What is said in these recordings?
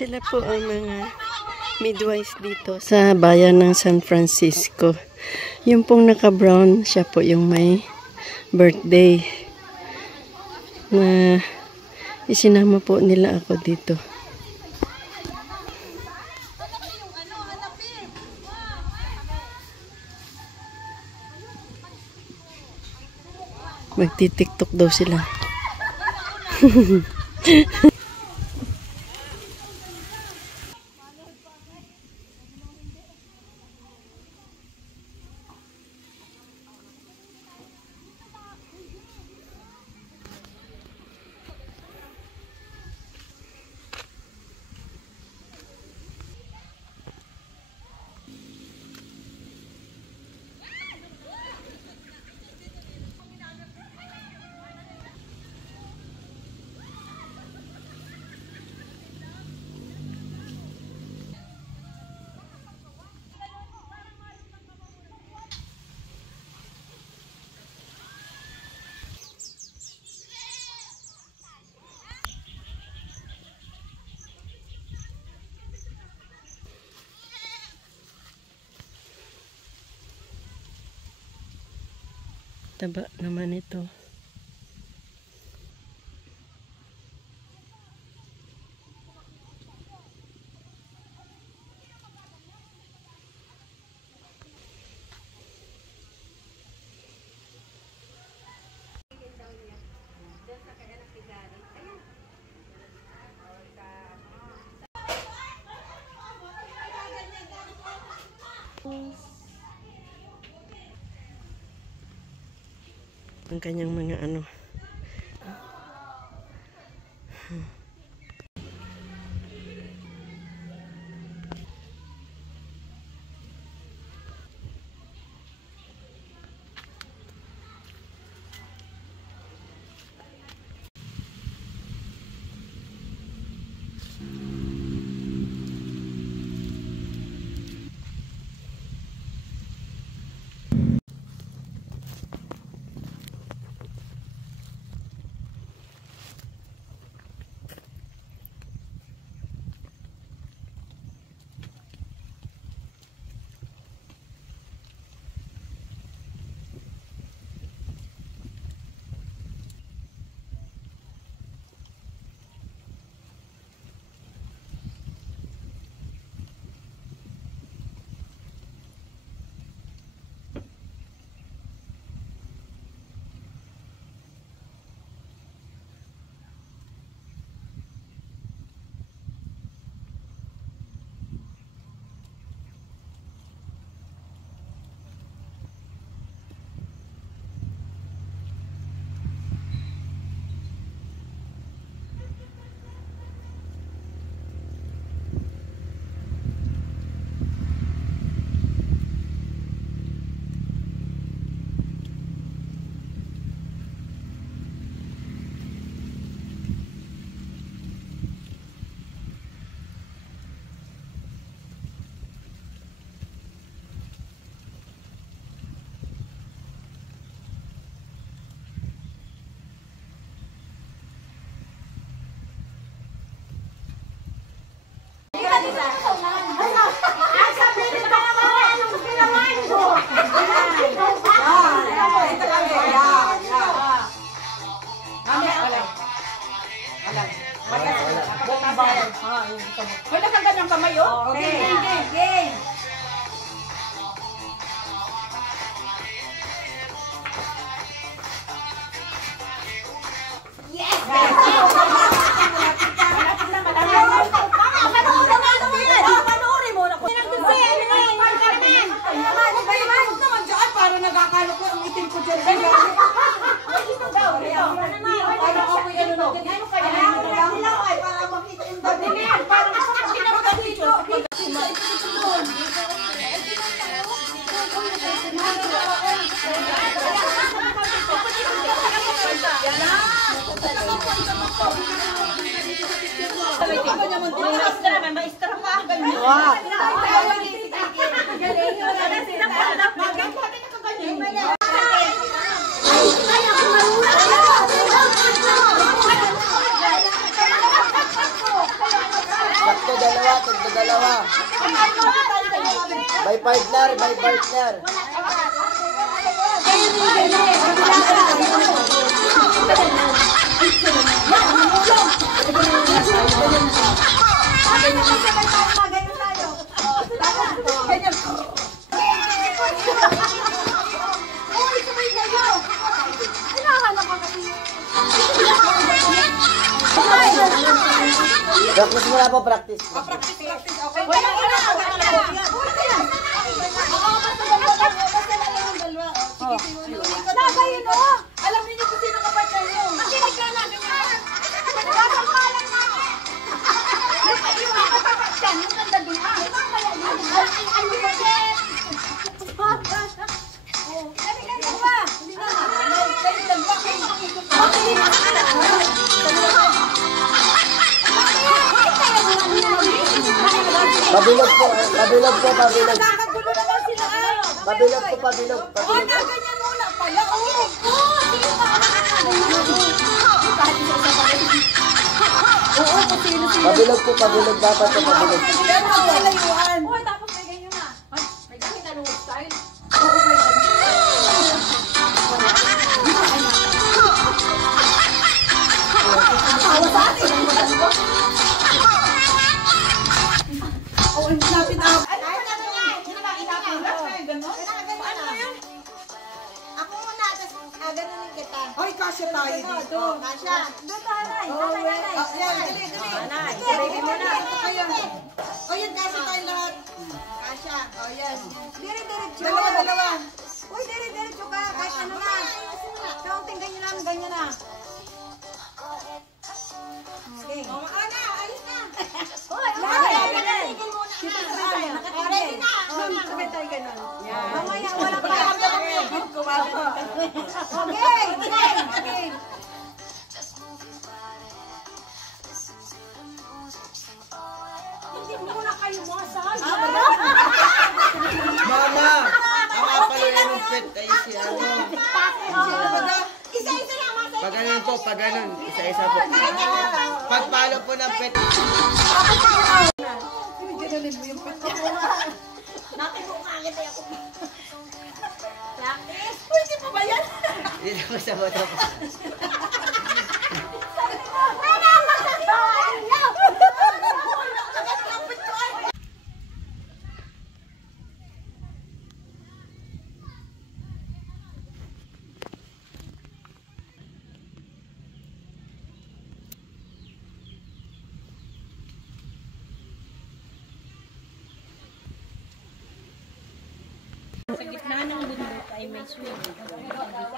Sila po ang mga midwives dito sa bayan ng San Francisco. Yung pong naka-brown, siya po yung may birthday na isinama po nila ako dito. Magti-tiktok daw sila. Taba naman ito. Ang kanyang mga ano. Wala kang ganang kamay, oh? Okay, game. Yes! Panoorin mo na ko. Para nagkakalo ko ang itim ko dyan. Ito daw. Para ako yung ano. Para makita yung dati. Para sinabot dito. Maestra pa. dalawa. By partner, by partner. Practice mo na po, practice. Okay. Alam niyo kung sino kapatid niyo. Makinig ka na. Nasasampalan na. Pabilog po, pabilog po, pabilog. Nakagulo naman sila. Pabilog po, pabilog, O, pabilog. ganyan muna pala. Pabilog po, pabilog. Dapat po, pabilog. Yan ang kalayuan. Uy, tapos may ganyan na. Ay, may gamit na loob style. O, natin ang... Ako muna, tapos gano'n kita. Ay, kasya tayo dito. Kasha. Doon tayo, Nay. Nanay. Yan, dali, dali. Nanay, Sabay mo na. Ayan. O, yan, kasya tayo lahat. Kasha. O, yan. Dire-diretso. Dalawa. Uy, dire-diretso ka. Kahit ano na. Kaunting ganyan lang, ganyan na. Okay. O, Ana, ayos na. Uy, nakatigil muna. Nakatigil na. Sabay tayo ganun. Mamaya, wala pa. Okay. Okay. Hindi muna kayo mga sahal. Mama! Ang kapal ng pet ay si ano. Isa-isa lang, masa. Pag ganun po, pag ganun. Isa-isa po. Pagpalo po ng pet. Bakit mo kakita ako? Pwede pa ba yan? Dito ko sa bata po.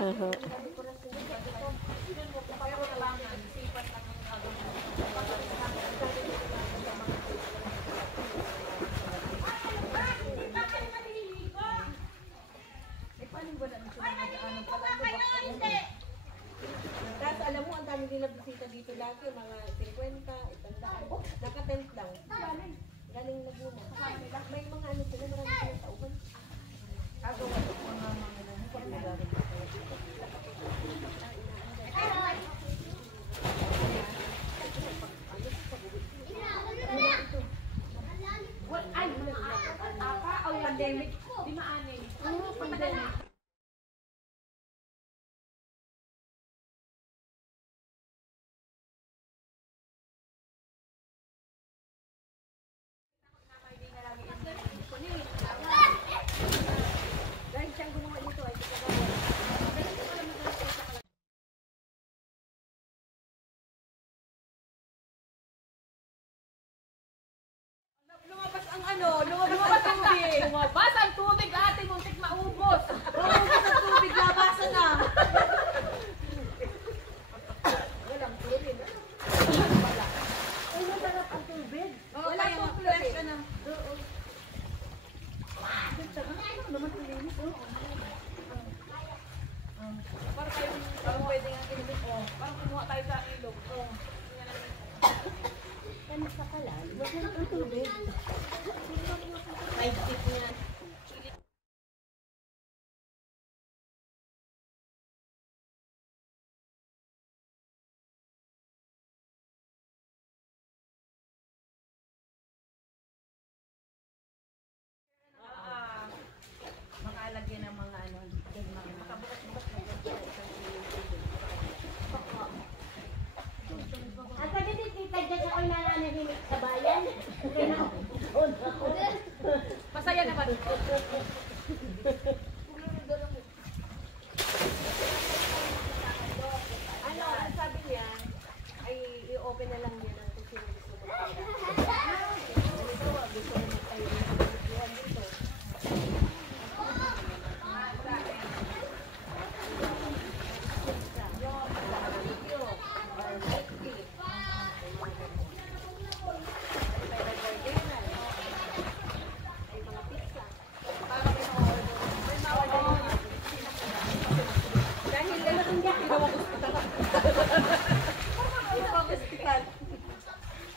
Aha. Tapos alam mo, ang dami nila bisita dito lagi, mga 50, 100. Naka-tent lang. Galing Laguna. May mga ano sila, marami silang tauhan. Agawa ito po mga mga ay, apa, o pandemic, di maanin. Pandemic. Dahil siyang gumawa nito ay lumabas ang ano, lumabas ang tubig. Lumabas ang tubig, ate, muntik maubos. Lumabas ang tubig, labasan na. Walang tubig. Wala. Ay, masarap ang tubig. Wala pong flash ka na. Para tayo, parang pwede nga kinubig. Parang kumuha tayo sa ilog. Ano sa kalan? Huwag na ang tubig. 5 feet na. Masaya naman. Ano, ang sabi niya, ay i-open na lang niya ng kung sino gusto magpira. Halimbawa, gusto mo magtayo ng pagkukuhan dito.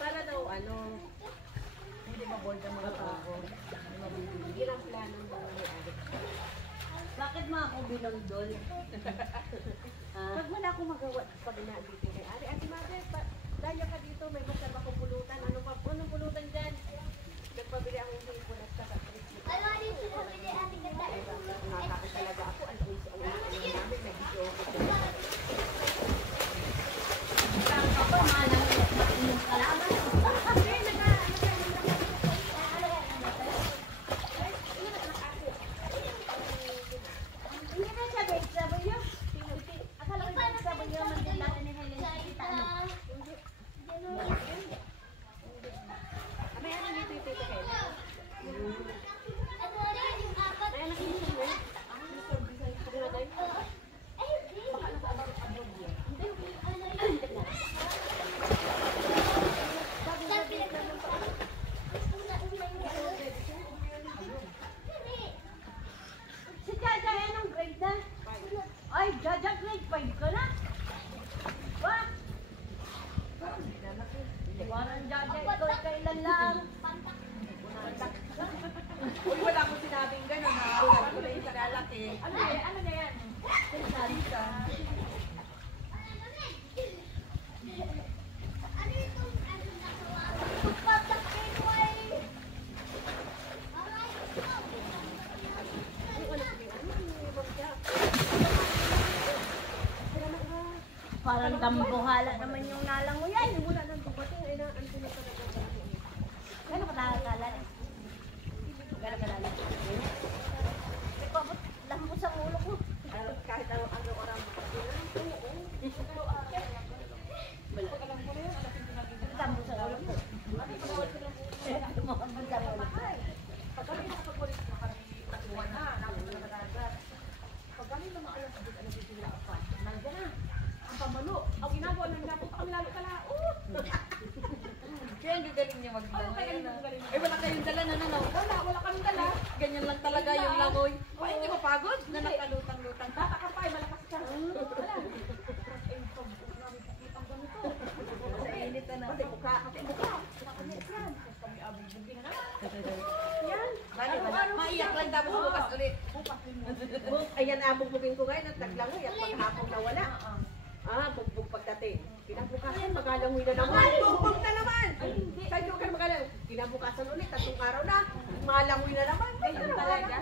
Para daw ano, hindi ma-board ang mga tao. Yun ang plano ng may-ari. Bakit mo ako binundol? Pag wala akong magawa, pag naandito yung may-ari, Ate Mother, daya ka dito, may masarap akong pulutan. Anong pulutan dyan? Nagpabili akong hipon at saka Christmas. Nakakakit talaga ako. Ang namin, nag-video ako. Ay, Jaja, grade 5 ka na? Ba? Parang Jaja, ikaw kailan lang? Uy, wala akong sinabing gano'n ha. Wala ko na yung saralaki. Ano na yan? Salita. Parang dambuhala naman yung nalang mo yan. Wala nang dumating. Ay, naanto na talaga. Gano'n ka nakakala? Gano'n ka nakakala? Nagpabot lang mo sa ulo ko. Kahit ang oras mo. Dambo sa ulo ko. Mga sa ulo ko. Pag kami nakapag-ulit na parang hindi nakuha na. Nakuha na talaga. Pag kami naman alam sa dito, alam sila pa. Nandiyan na. Ang pamalo. Ang ginagawa ng gapo, ang lalo kalao. Kaya ang gagaling niya maglangoy. Ay, wala kayong dala na nanaw. Wala kaming dala. Ganyan lang talaga yung langoy. Ay, hindi mo pagod? Na nakalutang-lutang. Bata ka pa, malakas ka. Wala. Init na. Pati buka. Yan. Bali, maiyak lang dapat bukas ulit. Ayan, bugbugin ko ngayon at naglangoy at paghapon na wala. Bugbog pagdating. Kinabukasan, magalangoy na naman. Bugbog na naman! Saan yung ka magalangoy? Kinabukasan ulit, 3 araw na. Malangoy na naman. Ganyan talaga.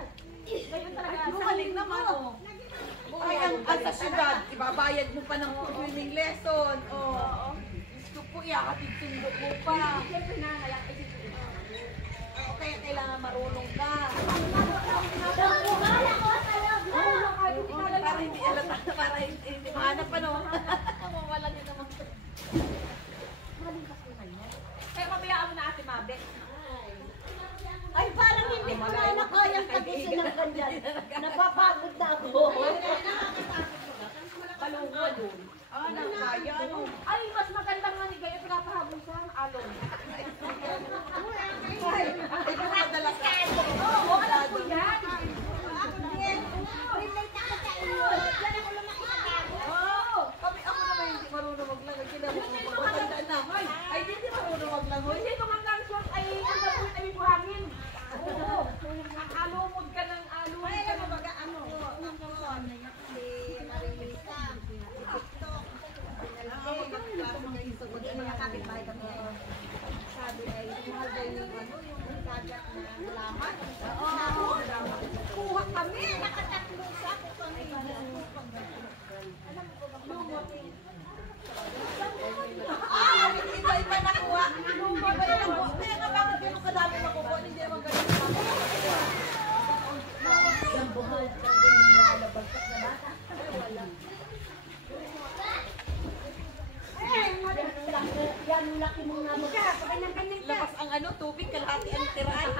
Ganyan talaga. Galing naman, oh. Ay, ang sa syudad, ibabayad mo pa ng swimming lesson. Oh. Gusto po, iakatid sundo mo pa. Siyempre na, Okay, kailangan marunong ka. Para hindi alata, para hindi mahanap pa, no? Mawala niya naman. Kaya pabayaan mo na Ate Mabe. Ay, parang hindi ko na kayang tagisin ng ganyan. Napapagod na ako. Kalungod. Nakaya, ano? Ay, mas magandang manigay at nakapahabol sa alon. Ay, ito madalas ka. Oo, alam ko yan. Kami, ako naman hindi marunong maglangoy. Kinabukasan mo, matanda na. Ay, hindi marunong maglangoy. Hindi ko man lang short ay ang gagawin ay buhangin. Oo. Ang alumod ka ng alumod ka ng baga ano. Sabi ay, mahal daw yung kajak na laman. Kuha kami. Nakatatlo sa ako kami. Alam mo ba lumot? Iba-iba nakuha. Iba-iba nakuha. Kaya nga bakit madami makukuha, hindi naman ganun sa mga. Yung buhol, yung nalabagsak na bata. Ay, wala. Yan, laki mong nabagsak. Lakas ang tubig, kalahati ang tiraan.